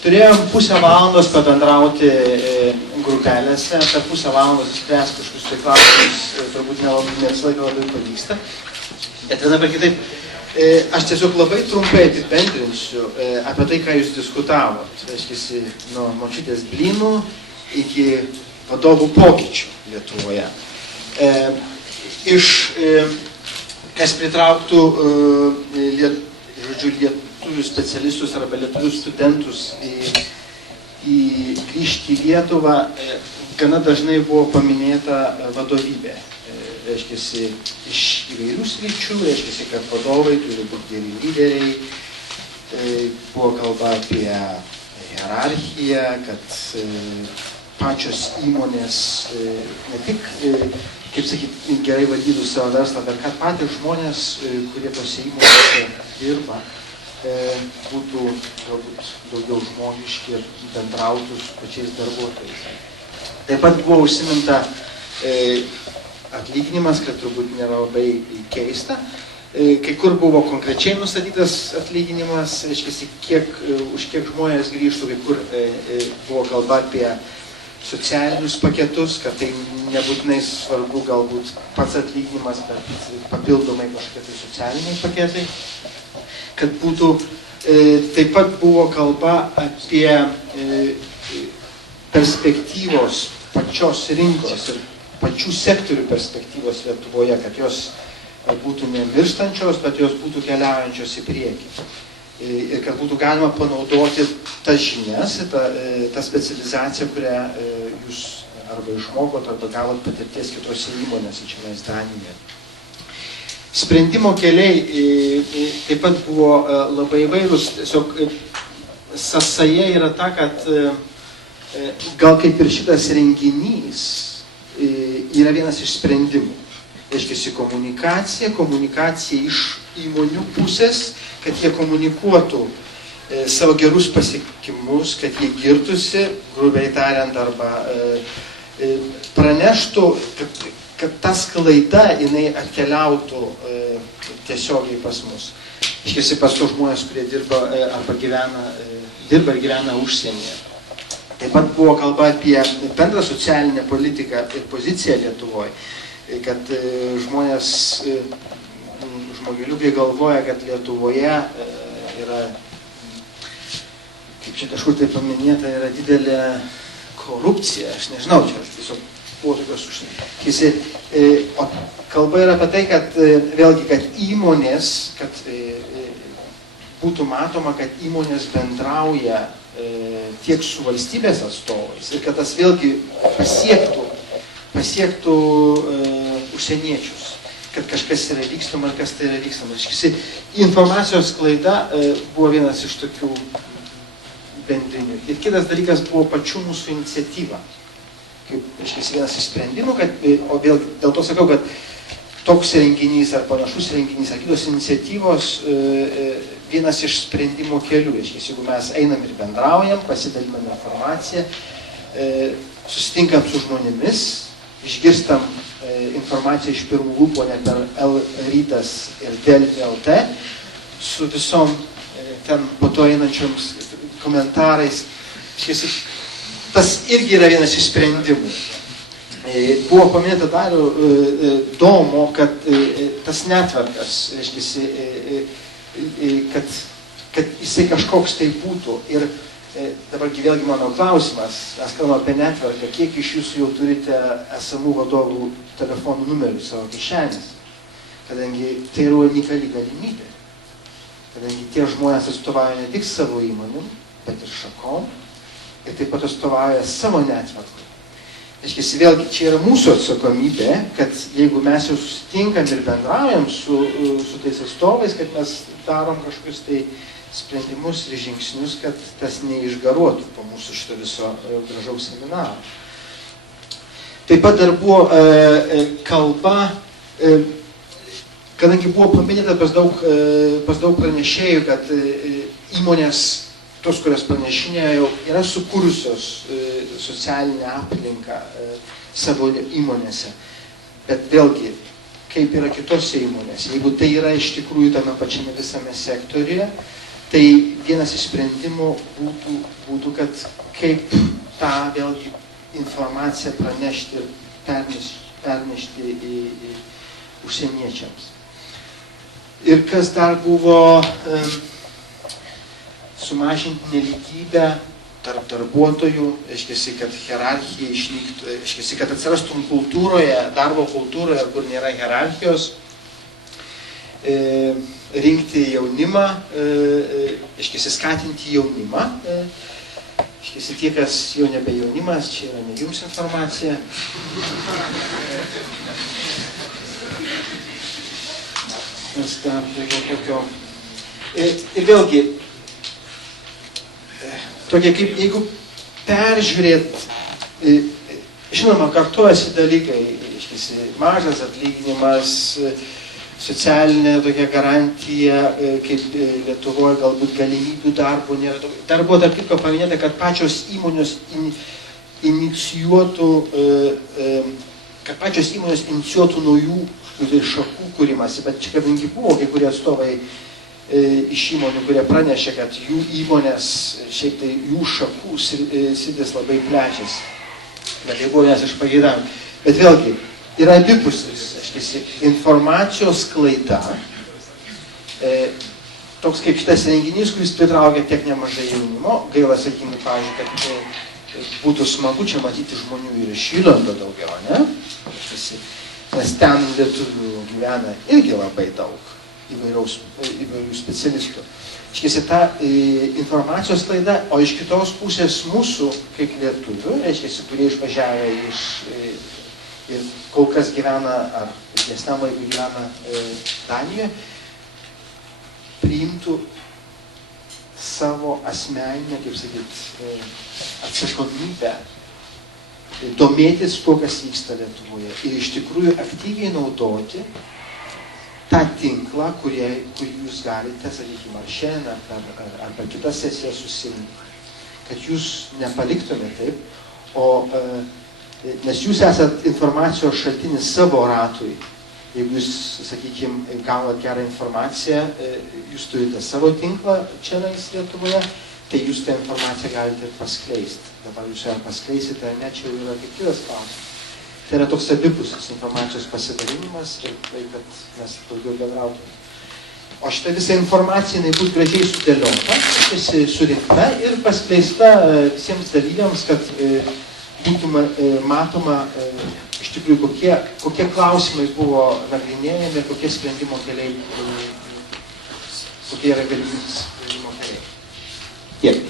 Turėjom pusę valandos pabendrauti grupelėse, per pusę valandos išspręs kažkokius tai klausimus, turbūt ne visą laiką labai pavyksta. Bet viena per kitaip, aš tiesiog labai trumpai apibendrinsiu apie tai, ką jūs diskutavot. Reiškia, nuo močiutės blynų iki vadovų pokyčių Lietuvoje. Kas pritrauktų lietuvių specialistus arba lietuvių studentus grįžti į Lietuvą, gana dažnai buvo paminėta vadovybė. Reiškia, iš įvairių sričių, reiškia, kad vadovai turi būti geri lyderiai, buvo kalba apie hierarchiją, kad pačios įmonės ne tik, kaip sakyti, gerai valdytų savo verslą, bet kad patys žmonės, kurie tose įmonėse dirba, būtų galbūt daugiau žmogiški ir bendrautų su pačiais darbuotojais. Taip pat buvo užsiminta atlyginimas, kad turbūt nėra labai keista. Kai kur buvo konkrečiai nustatytas atlyginimas, reiškia, už kiek žmonės grįžtų, kai kur buvo kalba apie socialinius paketus, kad tai nebūtinai svarbu galbūt pats atlyginimas, bet papildomai kažkokie tai socialiniai paketai. Kad būtų, taip pat buvo kalba apie perspektyvos pačios rinkos ir pačių sektorių perspektyvos Lietuvoje, kad jos būtų nemirštančios, bet jos būtų keliaujančios į priekį. Ir kad būtų galima panaudoti tas žinias, tą specializaciją, kurią jūs arba išmokot, arba gavot patirties kitose įmonėse, čia mes Danijoje. Sprendimo keliai taip pat buvo labai įvairūs. Tiesiog sąsaja yra ta, kad gal kaip ir šitas renginys yra vienas iš sprendimų. Reiškia, komunikacija iš įmonių pusės, kad jie komunikuotų savo gerus pasiekimus, kad jie girtųsi, grubiai tariant, arba praneštų, kad ta sklaida jinai atkeliautų tiesiogiai pas mus. Reiškia, pas tos žmonės, kurie dirba arba gyvena užsienyje. Taip pat buvo kalba apie bendrą socialinę politiką ir poziciją Lietuvoje, kad žmonės, žmogeliukai galvoja, kad Lietuvoje yra, kaip čia kažkur tai paminėta, yra didelė korupcija, aš nežinau, čia tiesiog buvo tokios užsienį. O kalba yra apie tai, kad vėlgi, kad įmonės, kad būtų matoma, kad įmonės bendrauja tiek su valstybės atstovais ir kad tas vėlgi pasiektų užsieniečius, kad kažkas yra vykstama ir kas tai yra vykstama. Informacijos sklaida buvo vienas iš tokių bendrinių. Ir kitas dalykas buvo pačių mūsų iniciatyva. Kaip vienas iš sprendimų, o vėl dėl to sakau, kad toks renginys ar panašus renginys ar kitos iniciatyvos vienas iš sprendimo kelių. Jeigu mes einam ir bendraujam, pasidalinam informaciją, susitinkam su žmonėmis, išgirstam informaciją iš pirmų lūpų, ne per L-rytas ir Delfi LT, su visom ten po to einančioms komentarais. Tas irgi yra vienas iš sprendimų. Buvo paminėta dar įdomu, kad tas netvarkas, kad jisai kažkoks tai būtų. Ir dabargi vėlgi mano klausimas, mes kalbame apie netvarką, kiek iš jūsų jau turite esamų vadovų telefonų numerių savo kišenės, kadangi tai yra unikali galimybė. Kadangi tie žmonės atstovauja ne tik savo įmonėm, bet ir šakom, ir taip pat atstovauja savo netvarką. Reiškia, vėlgi, čia yra mūsų atsakomybė, kad jeigu mes jau susitinkam ir bendraujam su tais atstovais, kad mes darom kažkokius tai sprendimus ir žingsnius, kad tas neišgaruotų po mūsų šito viso gražaus seminaro. Taip pat dar buvo kalba, kadangi buvo paminėta pas daug pranešėjų, kad įmonės, tos, kurios pranešinėjo, yra sukūrusios socialinę aplinką savo įmonėse. Bet vėlgi, kaip yra kitose įmonėse, jeigu tai yra iš tikrųjų tame pačiame visame sektoriuje, Tai vienas iš sprendimų būtų, kad kaip tą vėlgi informaciją pranešti ir pernešti į užsieniečiams. Ir kas dar buvo, sumažinti nelygybę tarp darbuotojų, reiškia, kad hierarchija išnyktų, reiškia, kad atsirastum kultūroje, darbo kultūroje, kur nėra hierarchijos, rinkti jaunimą, reiškia, skatinti jaunimą. Reiškia, tie, kas jau nebe jaunimas, čia yra ne jums informacija. Nes dar buvo tokio. Ir vėlgi, tokie kaip, jeigu peržiūrėt, žinoma, kartuojasi dalykai, reiškia, mažas atlyginimas, socialinė tokia garantija, kaip Lietuvoje galbūt galimybių darbo nėra. Dar buvo tarp kitko paminėta, kad pačios įmonės inicijuotų naujų šakų kūrimasi, bet čia kadangi buvo kai kurie atstovai iš įmonių, kurie pranešė, kad jų įmonės, šiaip tai jų šakų sritis labai plečiasi. Bet tai buvo vienas iš pageidavimų. Bet vėlgi, yra abipusis, informacijos klaida, toks kaip šitas renginys, kuris pritraukia tiek nemažai jaunimo, gaila, sakykime, pavyzdžiui, kad būtų smagu čia matyti žmonių ir iš Jylando daugiau, ne? Nes ten lietuvių gyvena irgi labai daug įvairių specialistų. Reiškia, ta informacijos klaida, o iš kitos pusės mūsų, kaip lietuvių, reiškia, kurie išvažiavę ir kol kas gyvena, ar ilgesniam laikui gyvena Danijoje, priimtų savo asmeninę, kaip sakyt, atsakomybę, domėtis tuo, kas vyksta Lietuvoje ir iš tikrųjų aktyviai naudoti tą tinklą, kurį jūs galite, sakykime, ar šiandien, ar per kitas sesijas susirinkti. Kad jūs nepaliktumėte taip, nes jūs esat informacijos šaltinis savo ratui. Jeigu jūs, sakykime, gaunat gerą informaciją, jūs turite savo tinklą čia Lietuvoje, tai jūs tą informaciją galite ir paskleisti. Dabar jūs ją paskleisite, ar ne, čia jau yra kaip kitas klausimas. Tai yra toks abipusis informacijos pasidalinimas ir tai, kad mes daugiau bendrautume. O šitą visą informaciją jinai bus gražiai sudėliota, surinkta ir paskleista visiems dalyviams, kad būtų matoma iš tikrųjų, kokie klausimai buvo nagrinėjami ir kokie sprendimo keliai, kokie yra galimybės sprendimo keliai. Tiek.